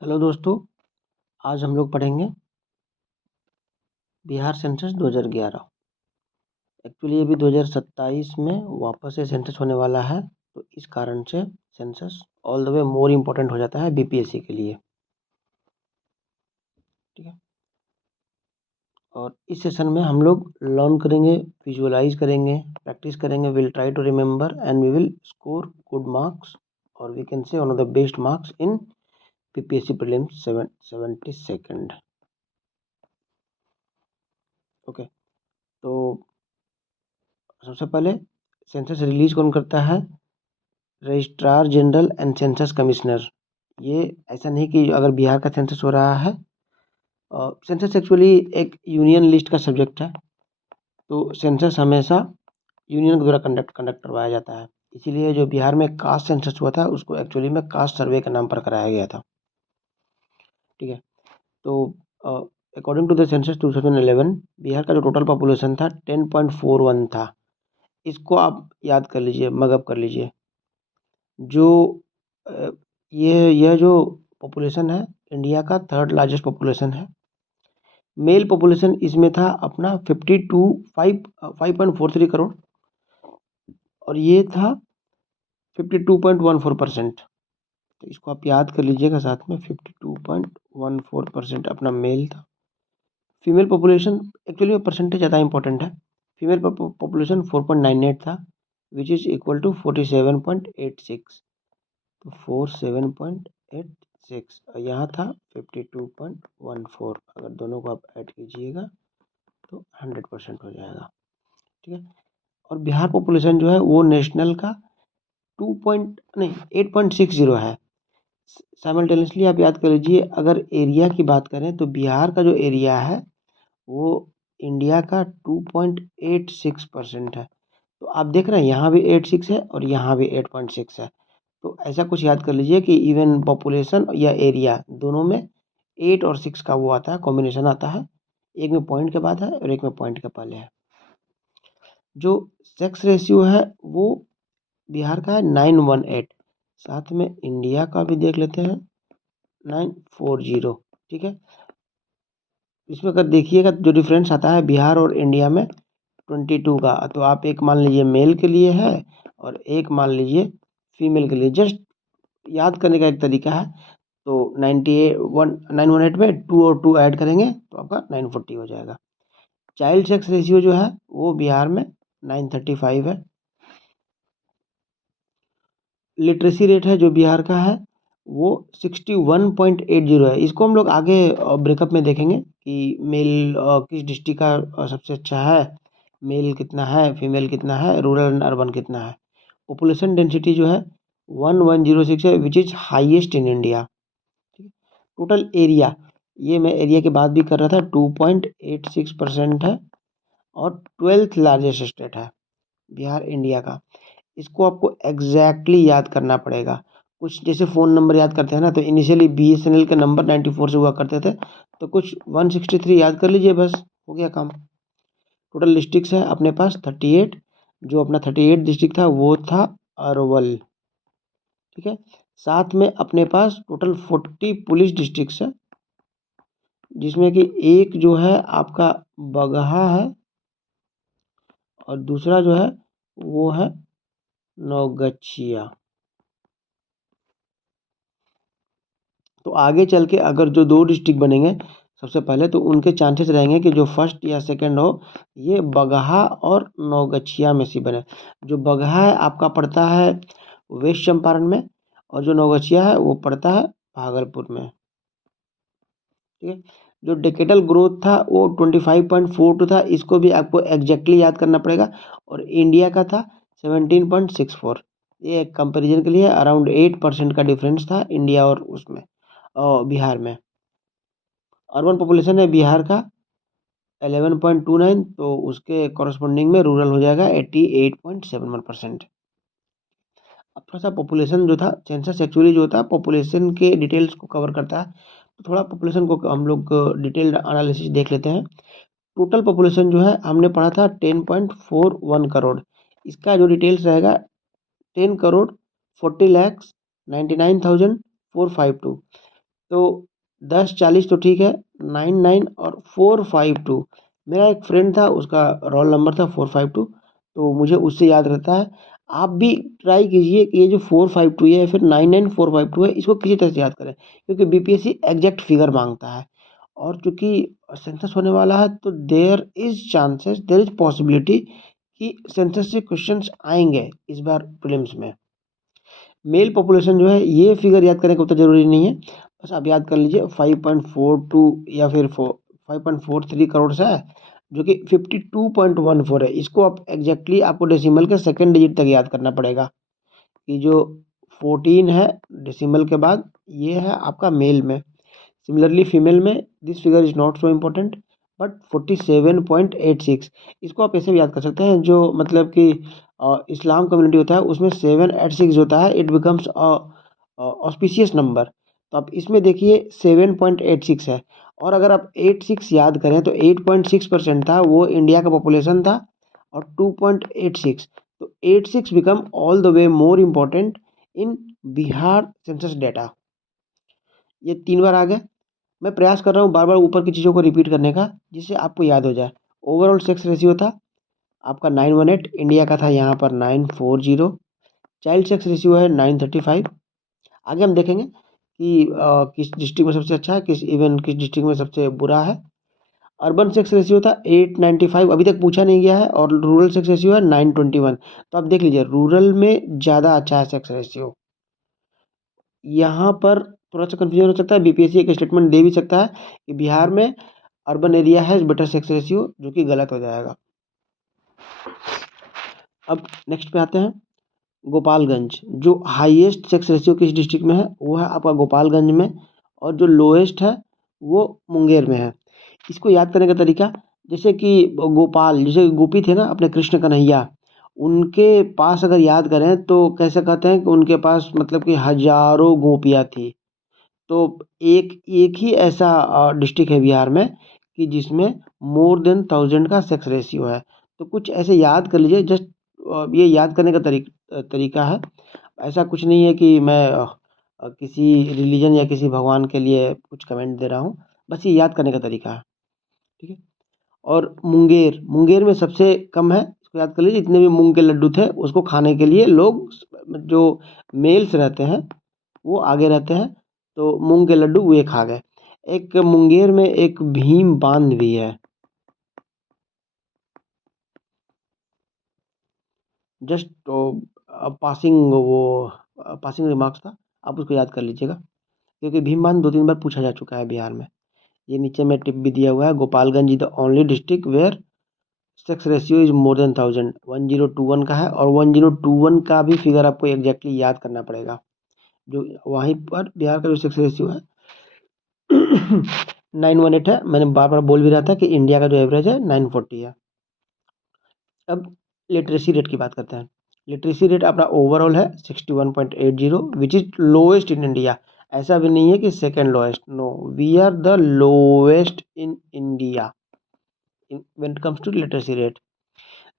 Hello दोस्तों, आज हम लोग पढ़ेंगे बिहार सेंसस 2011। एक्चुअली अभी 2027 में वापस से सेंसस होने वाला है, तो इस कारण से census all the way more important हो जाता है बीपीएससी के लिए। ठीक है, और इस सेशन में हम लोग लर्न करेंगे, विजुअलाइज करेंगे, प्रैक्टिस करेंगे, will try to remember and we will score good marks, और we can say one of the best marks in BPSC prelims 72nd। Okay, तो सबसे पहले सेंसस रिलीज कौन करता है? Registrar general and census commissioner. ये ऐसा नहीं कि अगर बिहार का सेंसस हो रहा है, सेंसस एक्चुअली एक यूनियन लिस्ट का सब्जेक्ट है, तो सेंसस हमेशा यूनियन के द्वारा कंडक्ट करवाया जाता है। इसीलिए जो बिहार में कास्ट सेंसस हुआ था उसको एक्चुअली में कास्ट सर्वे के नाम पर कराया गया था। ठीक है, तो according to the census 2011 Bihar का जो टोटल पॉपुलेशन था 10.41 था। इसको आप याद कर लीजिए, मगअप कर लीजिए। जो अ, यह जो पॉपुलेशन है इंडिया का थर्ड लार्जेस्ट पॉपुलेशन है। मेल पॉपुलेशन इसमें था अपना 5.43 करोड़, और ये था 52.14%। तो इसको आप याद कर लीजिएगा साथ में, 52.14% अपना मेल था। फीमेल पॉपुलेशन एक्चुअली में परसेंटेज ज़्यादा इंपॉर्टेंट है। फीमेल पॉपुलेशन 4.98 था, विच इज़ इक्वल टू 47.86। तो 47.86 और यहाँ था 52.14। अगर दोनों को आप ऐड कीजिएगा तो 100% हो जाएगा। ठीक है, और बिहार पॉपुलेशन जो है वो नेशनल का 8.60 है। साइमल्टेनियसली आप याद कर लीजिए, अगर एरिया की बात करें तो बिहार का जो एरिया है वो इंडिया का 2.86% है। तो आप देख रहे हैं यहाँ भी 86 है और यहाँ भी 8.6 है। तो ऐसा कुछ याद कर लीजिए कि इवन पॉपुलेशन या एरिया दोनों में 8 और 6 का वो आता है, कॉम्बिनेशन आता है। एक में पॉइंट के बाद है और एक में पॉइंट के पहले है। जो सेक्स रेशियो है वो बिहार का है 918। साथ में इंडिया का भी देख लेते हैं 940। ठीक है, इसमें अगर देखिएगा जो डिफरेंस आता है बिहार और इंडिया में 22 का, तो आप एक मान लीजिए मेल के लिए है और एक मान लीजिए फीमेल के लिए। जस्ट याद करने का एक तरीका है। तो 918 में 2 और 2 ऐड करेंगे तो आपका 940 हो जाएगा। चाइल्ड सेक्स रेशियो जो है वो बिहार में 935 है। लिटरेसी रेट है जो बिहार का है वो 61.80 है। इसको हम लोग आगे ब्रेकअप में देखेंगे कि मेल किस डिस्ट्रिक्ट का सबसे अच्छा है, मेल कितना है, फीमेल कितना है, रूरल एंड अर्बन कितना है। पॉपुलेशन डेंसिटी जो है 1106 है, which is highest in India. Total area, ये मैं एरिया की बात भी कर रहा था, 2.86% है और 12th लार्जेस्ट स्टेट है बिहार इंडिया का। इसको आपको एग्जैक्टली याद करना पड़ेगा। कुछ जैसे फ़ोन नंबर याद करते हैं ना, तो इनिशियली BSNL का नंबर 94 से हुआ करते थे, तो कुछ 163 याद कर लीजिए, बस हो गया काम। टोटल डिस्ट्रिक्ट्स है अपने पास 38। जो अपना 38 डिस्ट्रिक्ट था वो था अरवल। ठीक है, साथ में अपने पास टोटल 40 पुलिस डिस्ट्रिक्ट्स है, जिसमें कि एक जो है आपका बगहा है और दूसरा जो है वो है नौगछिया। तो आगे चल के अगर जो 2 डिस्ट्रिक्ट बनेंगे सबसे पहले, तो उनके चांसेस रहेंगे कि जो फर्स्ट या सेकंड हो ये बगहा और नौगछिया में से बने। जो बगहा है आपका पड़ता है वेस्ट चंपारण में, और जो नौगछिया है वो पड़ता है भागलपुर में। ठीक है, जो डेकेडल ग्रोथ था वो 25.42 था, इसको भी आपको एग्जैक्टली याद करना पड़ेगा। और इंडिया का था 17.64। ये एक कंपैरिजन के लिए अराउंड 8% का डिफरेंस था इंडिया और उसमें बिहार में। अर्बन पॉपुलेशन है बिहार का 11.29, तो उसके कॉरस्पॉन्डिंग में रूरल हो जाएगा 88.71%। अब थोड़ा सा पॉपुलेशन जो था, सेंसस एक्चुअली जो था पॉपुलेशन के डिटेल्स को कवर करता है, तो थोड़ा पॉपुलेशन को हम लोग डिटेल्ड एनालिसिस देख लेते हैं। टोटल पॉपुलेशन जो है हमने पढ़ा था 10.41 करोड़। इसका जो डिटेल्स रहेगा 10 करोड़ 40 लाख 99,452। तो 10-40 तो ठीक है, 99 और 452। मेरा एक फ्रेंड था, उसका रोल नंबर था 452, तो मुझे उससे याद रहता है। आप भी ट्राई कीजिए कि ये जो 452 है या फिर 99452 है, इसको किसी तरह से याद करें, क्योंकि बीपीएससी एग्जैक्ट फिगर मांगता है। और चूंकि सेंसस होने वाला है, तो देयर इज पॉसिबिलिटी कि सेंसस से क्वेश्चंस आएंगे इस बार प्रीलिम्स में। मेल पॉपुलेशन जो है, ये फिगर याद करने का उतना ज़रूरी नहीं है, बस आप याद कर लीजिए 5.42 या फिर 5.43 करोड़ से है, जो कि 52.14 है। इसको आप एग्जैक्टली आपको डेसिमल के सेकंड डिजिट तक याद करना पड़ेगा कि जो 14 है डेसिमल के बाद, ये है आपका मेल में। सिमिलरली फीमेल में this figure is not so important, but 47.86। इसको आप ऐसे भी याद कर सकते हैं, जो मतलब कि इस्लाम कम्युनिटी होता है उसमें 786 होता है, इट बिकम्स ऑस्पिशियस नंबर। तो आप इसमें देखिए 7.86 है, और अगर आप 86 याद करें तो 8.6% था वो इंडिया का पॉपुलेशन था, और 2.86, तो 86 become all the way more important in Bihar census data. ये 3 बार आ गया। मैं प्रयास कर रहा हूँ बार बार ऊपर की चीज़ों को रिपीट करने का, जिससे आपको याद हो जाए। ओवरऑल सेक्स रेशियो था आपका 918, इंडिया का था यहाँ पर 940। चाइल्ड सेक्स रेशियो है 935। आगे हम देखेंगे कि किस डिस्ट्रिक्ट में सबसे अच्छा है, किस डिस्ट्रिक्ट में सबसे बुरा है। अर्बन सेक्स रेशियो था 895, अभी तक पूछा नहीं गया है, और रूरल सेक्स रेशियो है 921। तो आप देख लीजिए रूरल में ज़्यादा अच्छा है सेक्स रेशियो। यहाँ पर थोड़ा सा कंफ्यूजन हो सकता है, बीपीएससी एक स्टेटमेंट दे भी सकता है कि बिहार में urban area has better sex ratio, जो कि गलत हो जाएगा। अब नेक्स्ट पे आते हैं, गोपालगंज। जो हाईएस्ट सेक्स रेशियो किस डिस्ट्रिक्ट में है, वो है आपका गोपालगंज में, और जो लोएस्ट है वो मुंगेर में है। इसको याद करने का तरीका, जैसे कि गोपाल, जैसे गोपी थे ना अपने कृष्ण कन्हैया, उनके पास अगर याद करें तो कैसे कहते हैं कि उनके पास मतलब कि हजारों गोपियाँ थी। तो एक एक ही ऐसा डिस्ट्रिक्ट है बिहार में कि जिसमें मोर देन 1000 का सेक्स रेशियो है। तो कुछ ऐसे याद कर लीजिए, जस्ट ये याद करने का तरीका है। ऐसा कुछ नहीं है कि मैं किसी रिलीजन या किसी भगवान के लिए कुछ कमेंट दे रहा हूँ, बस ये याद करने का तरीका है। ठीक है। और मुंगेर, मुंगेर में सबसे कम है, इसको याद कर लीजिए। जितने भी मूंग के लड्डू थे उसको खाने के लिए लोग, जो मेल्स रहते हैं वो आगे रहते हैं, तो मूंग के लड्डू वे खा गए। एक मुंगेर में एक भीम बांध भी है, जस्ट पासिंग रिमार्क्स था, आप उसको याद कर लीजिएगा, क्योंकि भीम बांध 2-3 बार पूछा जा चुका है बिहार में। ये नीचे में टिप भी दिया हुआ है, Gopalganj is the only district where sex ratio is more than 1000। 1021 का है, और 1021 का भी फिगर आपको एग्जैक्टली याद करना पड़ेगा। जो वहीं पर बिहार का जो सेक्स रेशियो है 918 है। मैंने बार बार बोल भी रहा था कि इंडिया का जो एवरेज है 940 है। अब लिटरेसी रेट की बात करते हैं। लिटरेसी रेट अपना ओवरऑल है 61.80, which is lowest in India. ऐसा भी नहीं है कि second lowest, no, we are the lowest in India when it comes to literacy rate.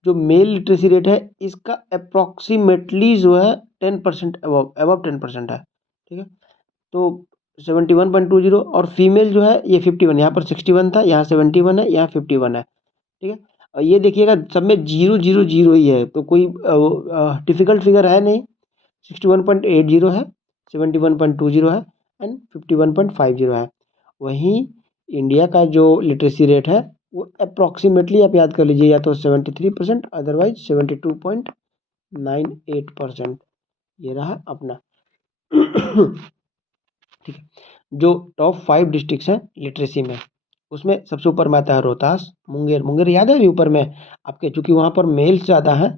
जो मेल लिटरेसी रेट है इसका अप्रॉक्सीमेटली जो है 10% अबव 10% है। ठीक है। तो 71.20, और फीमेल जो है ये 51, यहाँ पर 61 था, यहाँ 71 है, यहाँ 51 है। ठीक है। और ये देखिएगा सब में 0 0 0 ही है, तो कोई डिफिकल्ट फिगर है नहीं। 61.80 है, 71.20 है, एंड 51.50 है। वहीं इंडिया का जो लिटरेसी रेट है वो अप्रॉक्सीमेटली आप याद कर लीजिए, या तो 73%, अदरवाइज 72.98%। ये रहा अपना। ठीक है। जो टॉप 5 डिस्ट्रिक्ट्स हैं लिटरेसी में, उसमें सबसे ऊपर में आता है रोहतास, मुंगेर। मुंगेर याद है अभी ऊपर में आपके, चूंकि वहाँ पर मेल्स ज़्यादा हैं,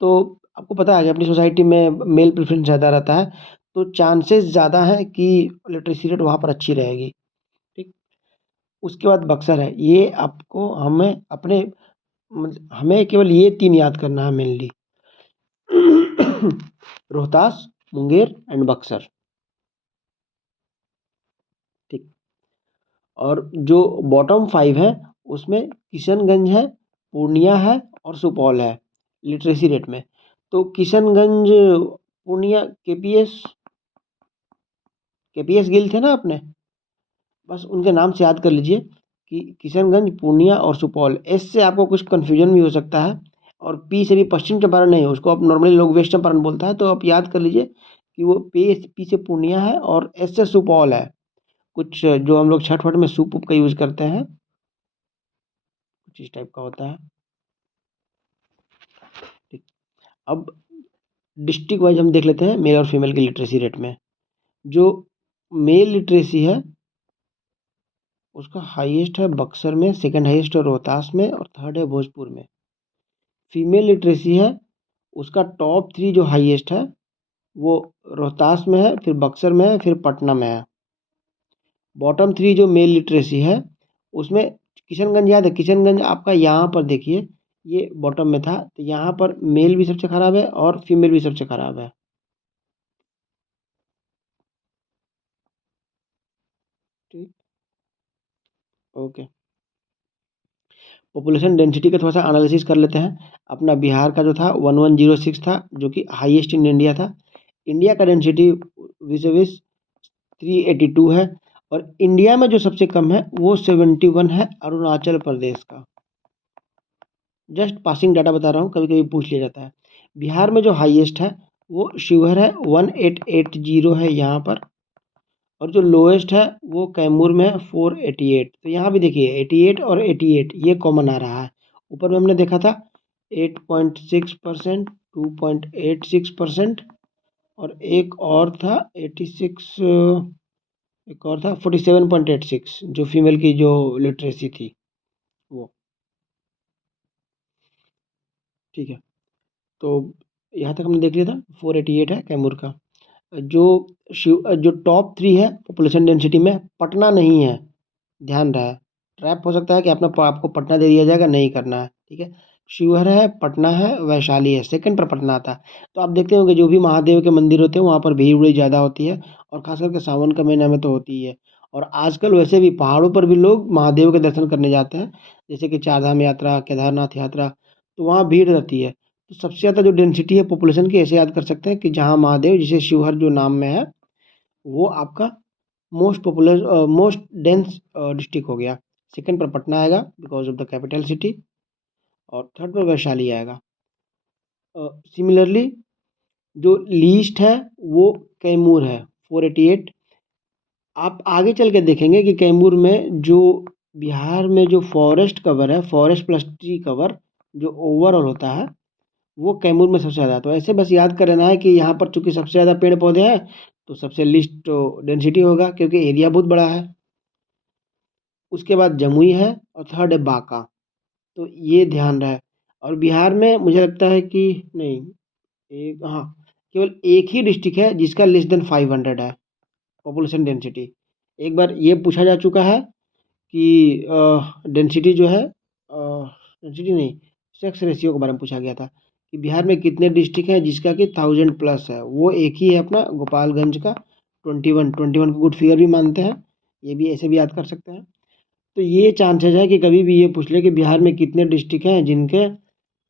तो आपको पता है कि अपनी सोसाइटी में मेल प्रेफरेंस ज़्यादा रहता है, तो चांसेस ज़्यादा है कि लिटरेसी रेट वहाँ पर अच्छी रहेगी। ठीक। उसके बाद बक्सर है। ये आपको हमें केवल ये 3 याद करना है मेनली। रोहतास, मुंगेर एंड बक्सर। ठीक। और जो बॉटम 5 है उसमें किशनगंज है, पूर्णिया है, और सुपौल है लिटरेसी रेट में। तो किशनगंज, पूर्णिया, केपीएस गिल थे ना अपने, बस उनके नाम से याद कर लीजिए कि किशनगंज, पूर्णिया और सुपौल। एस से आपको कुछ कन्फ्यूजन भी हो सकता है, और पी से भी पश्चिम चंपारण नहीं है, उसको आप नॉर्मली लोग वेस्ट चंपारण बोलता है, तो आप याद कर लीजिए कि वो पी से पूर्णिया है और एस से सुपौल है। कुछ जो हम लोग छठ वठ में सूप वूप का यूज़ करते हैं, कुछ इस टाइप का होता है। ठीक। अब डिस्ट्रिक्ट वाइज हम देख लेते हैं मेल और फीमेल की लिटरेसी रेट में। जो मेल लिटरेसी है उसका हाईएस्ट है बक्सर में, सेकंड हाईएस्ट है रोहतास में, और थर्ड है भोजपुर में। फीमेल लिटरेसी है उसका टॉप 3 जो हाईएस्ट है वो रोहतास में है, फिर बक्सर में है, फिर पटना में है। बॉटम 3 जो मेल लिटरेसी है उसमें किशनगंज याद है, किशनगंज आपका यहाँ पर देखिए ये बॉटम में था, तो यहाँ पर मेल भी सबसे खराब है और फीमेल भी सबसे खराब है। ठीक। ओके। पॉपुलेशन डेंसिटी का थोड़ा सा एनालिसिस कर लेते हैं। अपना बिहार का जो था 1106 था, जो कि हाईएस्ट इन इंडिया था। इंडिया का डेंसिटी विच 382 है, और इंडिया में जो सबसे कम है वो 71 है, अरुणाचल प्रदेश का। जस्ट पासिंग डाटा बता रहा हूँ, कभी कभी पूछ लिया जाता है। बिहार में जो हाईएस्ट है वो शिवहर है, 1880 है यहाँ पर, और जो लोएस्ट है वो कैमूर में है, 488। तो यहाँ भी देखिए 88 और 88 ये कॉमन आ रहा है। ऊपर में हमने देखा था 8.6%, 2.86%, और एक और था 86, एक और था 47.86, जो फीमेल की जो लिटरेसी थी वो। ठीक है, तो यहाँ तक हमने देख लिया था, 488 है कैमूर का। जो जो टॉप 3 है पॉपुलेशन डेंसिटी में, पटना नहीं है, ध्यान रहे। ट्रैप हो सकता है कि अपना आपको पटना दे दिया जाएगा, नहीं करना है। ठीक है, शिवहर है, पटना है, वैशाली है, सेकंड पर पटना आता है। तो आप देखते होंगे जो भी महादेव के मंदिर होते हैं वहाँ पर भीड़ उड़ी ज़्यादा होती है, और खास करके सावन का महीना में तो होती ही है। और आजकल वैसे भी पहाड़ों पर भी लोग महादेव के दर्शन करने जाते हैं, जैसे कि चारधाम यात्रा, केदारनाथ यात्रा, तो वहाँ भीड़ रहती है। तो सबसे ज़्यादा जो डेंसिटी है पॉपुलेशन की, ऐसे याद कर सकते हैं कि जहाँ महादेव, जिसे शिवहर जो नाम में है, वो आपका मोस्ट डेंस डिस्ट्रिक्ट हो गया। सेकंड पर पटना आएगा because of the capital city, और थर्ड पर वैशाली आएगा। सिमिलरली जो लीस्ट है वो कैमूर है, 488। आप आगे चल के देखेंगे कि कैमूर में जो बिहार में जो फॉरेस्ट कवर है, फॉरेस्ट प्लस ट्री कवर जो ओवरऑल होता है, वो कैमूर में सबसे ज़्यादा है। तो ऐसे बस याद कर लेना है कि यहाँ पर चूंकि सबसे ज़्यादा पेड़ पौधे हैं, तो सबसे लिस्ट डेंसिटी होगा क्योंकि एरिया बहुत बड़ा है। उसके बाद जमुई है, और थर्ड है बांका। तो ये ध्यान रहे। और बिहार में मुझे लगता है कि नहीं, एक, हाँ, केवल एक ही डिस्ट्रिक्ट है जिसका लेस देन 500 है पॉपुलेशन डेंसिटी। एक बार ये पूछा जा चुका है कि डेंसिटी जो है, डेंसिटी नहीं, सेक्स रेशियो के बारे में पूछा गया था कि बिहार में कितने डिस्ट्रिक्ट हैं जिसका कि 1000+ है। वो एक ही है अपना गोपालगंज का, 21 को गुड फिगर भी मानते हैं। ये भी ऐसे भी याद कर सकते हैं। तो ये चांसेस है कि कभी भी ये पूछ ले कि बिहार में कितने डिस्ट्रिक्ट हैं जिनके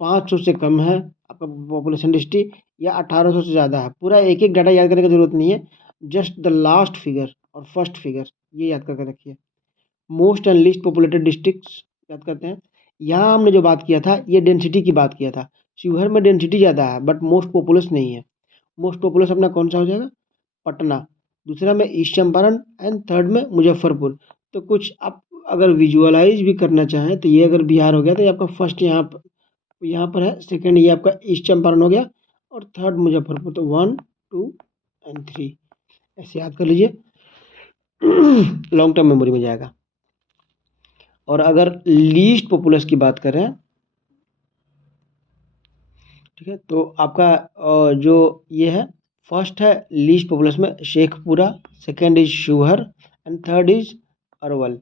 500 से कम है आपका पॉपुलेशन डिस्ट्रिक्ट, या 1800 से ज़्यादा है। पूरा एक एक डाटा याद करने की जरूरत नहीं है, जस्ट द लास्ट फिगर और फर्स्ट फिगर ये याद करके रखिए। Most and least populated districts याद करते हैं। यहाँ हमने जो बात किया था ये डेंसिटी की बात किया था। शिवहर में डेंसिटी ज़्यादा है बट मोस्ट पॉपुलस नहीं है। मोस्ट पॉपुलस अपना कौन सा हो जाएगा? पटना। दूसरा में ईस्ट चंपारण, एंड थर्ड में मुजफ्फरपुर। तो कुछ आप अगर विजुअलाइज भी करना चाहें तो ये अगर बिहार हो गया तो ये आपका फर्स्ट यहाँ पर है, सेकंड ये आपका ईस्ट चंपारण हो गया, और थर्ड मुजफ्फरपुर। तो 1, 2 एंड 3 ऐसे याद कर लीजिए। लॉन्ग टर्म मेमोरी में जाएगा। और अगर लीस्ट पॉपुलस की बात करें, ठीक है, तो आपका जो ये है, फर्स्ट है लीस्ट पॉपुलस में Sheikhpura, second is Sheohar, and third is Arwal.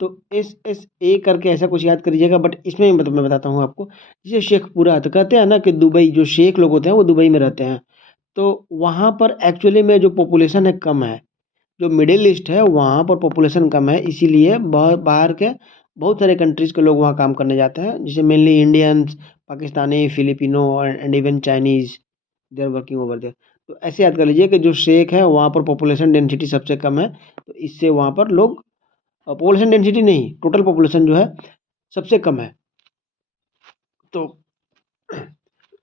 तो SSA करके ऐसा कुछ याद करिएगा, बट इसमें मैं बताता हूँ आपको। जैसे शेखपुरा है, तो कहते हैं ना कि दुबई, जो शेख लोग होते हैं वो दुबई में रहते हैं, तो वहाँ पर एक्चुअली में जो पॉपुलेशन है कम है। जो मिडिल ईस्ट है वहाँ पर पॉपुलेशन कम है, इसीलिए बाहर के बहुत सारे कंट्रीज़ के लोग वहाँ काम करने जाते हैं, जैसे mainly Indians, Pakistani, Filipino, and even Chinese, they are working over there. तो ऐसे याद कर लीजिए कि जो शेख है वहाँ पर पॉपुलेशन डेंसिटी सबसे कम है, तो इससे वहाँ पर लोग पॉपुलेशन डेंसिटी नहीं, टोटल पॉपुलेशन जो है सबसे कम है, तो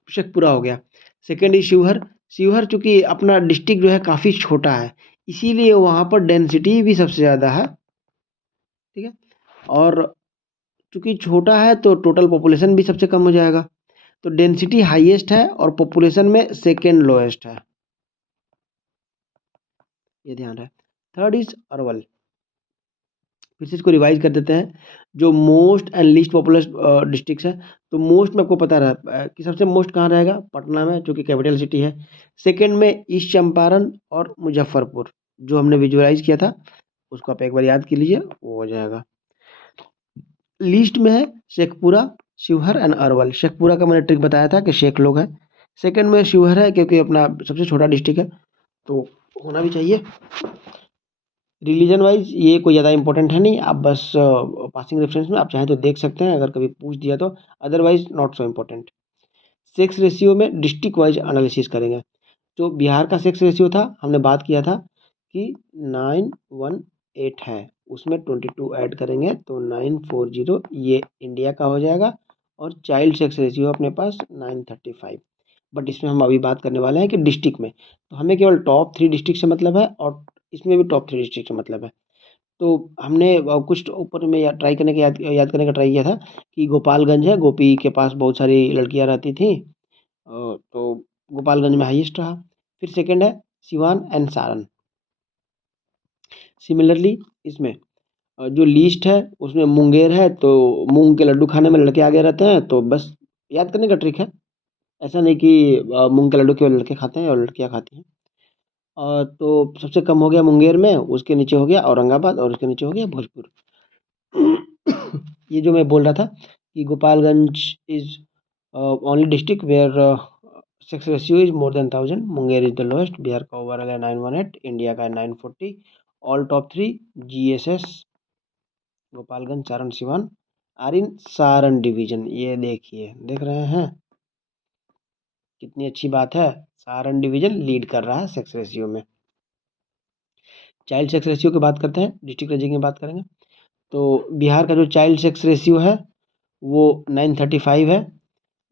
शेखपुरा हो गया। Second is Sheohar. शिवहर चूंकि अपना डिस्ट्रिक्ट जो है काफ़ी छोटा है, इसीलिए वहाँ पर डेंसिटी भी सबसे ज़्यादा है, ठीक है। और चूंकि छोटा है तो टोटल पॉपुलेशन भी सबसे कम हो जाएगा, तो डेंसिटी हाईएस्ट है और पॉपुलेशन में सेकेंड लोएस्ट है, ये ध्यान रहे। Third is Arwal. फिर से इसको रिवाइज कर देते हैं, जो most and least populace districts है। तो मोस्ट में आपको पता रहा कि सबसे मोस्ट कहाँ रहेगा, पटना में, जो कि कैपिटल सिटी है। सेकंड में ईस्ट चंपारण और मुजफ्फरपुर, जो हमने विजुअलाइज किया था उसको आप एक बार याद कर लीजिए, वो हो जाएगा। लीस्ट में है शेखपुरा, शिवहर एंड अरवल। शेखपुरा का मैंने ट्रिक बताया था कि शेख लोग हैं। सेकंड में शिवहर है क्योंकि अपना सबसे छोटा डिस्ट्रिक्ट है, तो होना भी चाहिए। रिलीजन वाइज ये कोई ज़्यादा इंपॉर्टेंट है नहीं, आप बस पासिंग रेफरेंस में आप चाहें तो देख सकते हैं अगर कभी पूछ दिया तो, otherwise not so important. Sex ratio में डिस्ट्रिक्ट वाइज एनालिसिस करेंगे। जो बिहार का सेक्स रेशियो था, हमने बात किया था कि 918 है, उसमें 22 ऐड करेंगे तो 940 ये इंडिया का हो जाएगा। और चाइल्ड सेक्स रेशियो अपने पास 935। बट इसमें हम अभी बात करने वाले हैं कि डिस्ट्रिक्ट में, तो हमें केवल टॉप 3 डिस्ट्रिक्ट से मतलब है, और इसमें भी टॉप 3 डिस्ट्रिक्ट से मतलब है। तो हमने कुछ ऊपर में ट्राई करने का याद करने का ट्राई किया था कि गोपालगंज है, गोपी के पास बहुत सारी लड़कियां रहती थी, तो गोपालगंज में हाईएस्ट रहा। फिर सेकंड है सिवान एंड सारण। सिमिलरली इसमें जो लीस्ट है उसमें मुंगेर है, तो मूंग के लड्डू खाने में लड़के आगे रहते हैं, तो बस याद करने का ट्रिक है। ऐसा नहीं कि मूंग के लड्डू केवल लड़के खाते हैं और लड़कियां खाती हैं। तो सबसे कम हो गया मुंगेर में, उसके नीचे हो गया औरंगाबाद, और उसके नीचे हो गया भोजपुर। ये जो मैं बोल रहा था कि Gopalganj is only district where sex ratio is more than 1000। Munger is the lowest. Bihar का ओवरऑल है 918, इंडिया का है 940। ऑल टॉप 3 जीएसएस, Gopalganj, Saran, Siwan are in Saran division. ये देखिए, देख रहे हैं कितनी अच्छी बात है, सारण डिवीजन लीड कर रहा है सेक्स रेशियो में। चाइल्ड सेक्स रेशियो की बात करते हैं, डिस्ट्रिक्ट रेंजिंग की बात करेंगे। तो बिहार का जो चाइल्ड सेक्स रेशियो है वो 935 है।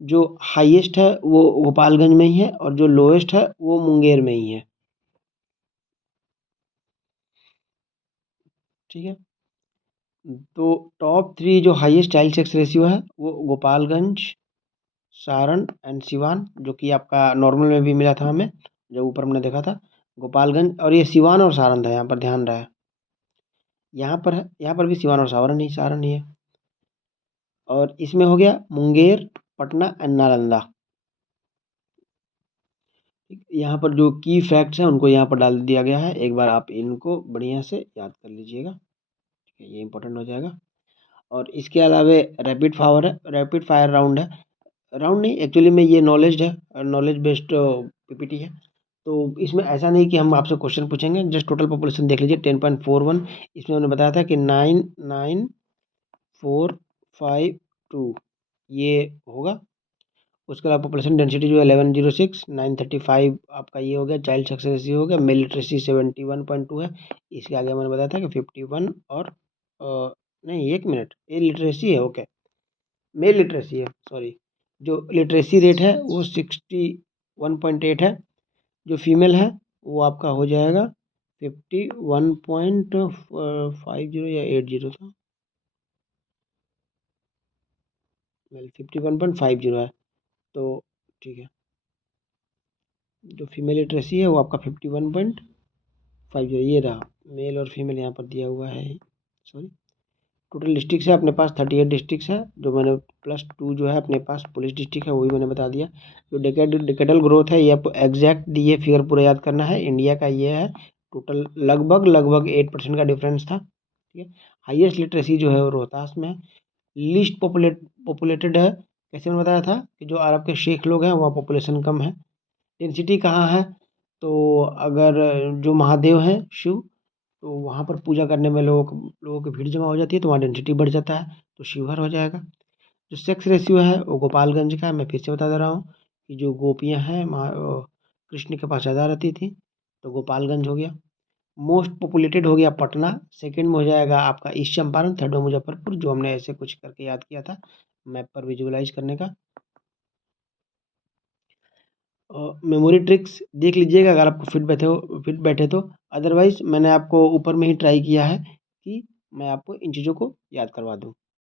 जो हाईएस्ट है वो गोपालगंज में ही है, और जो लोएस्ट है वो मुंगेर में ही है, ठीक है। तो टॉप 3 जो हाईएस्ट चाइल्ड सेक्स रेशियो है वो गोपालगंज, सारण एंड सिवान, जो कि आपका नॉर्मल में भी मिला था हमें, जो ऊपर हमने देखा था। गोपालगंज और ये सिवान और सारण था, यहाँ पर ध्यान रहे। यहाँ पर है, यहाँ पर भी सिवान और सारण ही है। और इसमें हो गया मुंगेर, पटना एंड नालंदा। यहाँ पर जो की फैक्ट्स हैं उनको यहाँ पर डाल दिया गया है, एक बार आप इनको बढ़िया से याद कर लीजिएगा, ठीक है, ये इंपॉर्टेंट हो जाएगा। और इसके अलावा रैपिड फायर है, रैपिड फायर राउंड है। राउंड नहीं, एक्चुअली में ये नॉलेज है, नॉलेज बेस्ड पीपीटी है। तो इसमें ऐसा नहीं कि हम आपसे क्वेश्चन पूछेंगे, जस्ट टोटल पॉपुलेशन देख लीजिए 10.41। इसमें उन्होंने बताया था कि 99452 ये होगा। उसके अलावा पॉपुलेशन डेंसिटी जो है 1106, 935 आपका ये हो गया। चाइल्ड सेक्स रेशियो हो गया। मेल लिटरेसी 71.2 है। इसके आगे मैंने बताया था कि 51 और नहीं, एक मिनट, ये लिटरेसी है, ओके, मेल लिटरेसी है, सॉरी। जो लिटरेसी रेट है वो 61.8 है। जो फीमेल है वो आपका हो जाएगा 51.50 या 80 था, वेल 51.50 है, तो ठीक है। जो फीमेल लिटरेसी है वो आपका 51.50 ये रहा। मेल और फीमेल यहाँ पर दिया हुआ है, सॉरी। टोटल डिस्ट्रिक्ट है अपने पास 38 डिस्ट्रिक्ट है, जो मैंने +2 जो है अपने पास पुलिस डिस्ट्रिक्ट है, वो भी मैंने बता दिया। जो डेकेडल ग्रोथ है ये आपको एग्जैक्ट ये फिगर पूरा याद करना है। इंडिया का ये है, टोटल लगभग लगभग 8% का डिफरेंस था, ठीक है। हाईएस्ट लिटरेसी जो है वो रोहतास में है। लीस्ट पॉपुलेटेड है, कैसे मैंने बताया था कि जो अरब के शेख लोग हैं वहाँ पॉपुलेशन कम है। डेंसिटी कहाँ है, तो अगर जो महादेव हैं शिव, तो वहाँ पर पूजा करने में लोगों की भीड़ जमा हो जाती है, तो वहाँ डेंसिटी बढ़ जाता है, तो शिवहर हो जाएगा। जो सेक्स रेशियो है वो गोपालगंज का है, मैं फिर से बता दे रहा हूँ कि जो गोपियाँ हैं कृष्ण के पास ज़्यादा रहती थी, तो गोपालगंज हो गया। मोस्ट पॉपुलेटेड हो गया पटना, सेकंड में हो जाएगा आपका ईस्ट चंपारण, थर्ड में मुजफ्फरपुर, जो हमने ऐसे कुछ करके याद किया था मैप पर विजुअलाइज करने का। मेमोरी ट्रिक्स देख लीजिएगा अगर आपको फिट बैठे तो, अदरवाइज मैंने आपको ऊपर में ही ट्राई किया है कि मैं आपको इन चीज़ों को याद करवा दूँ।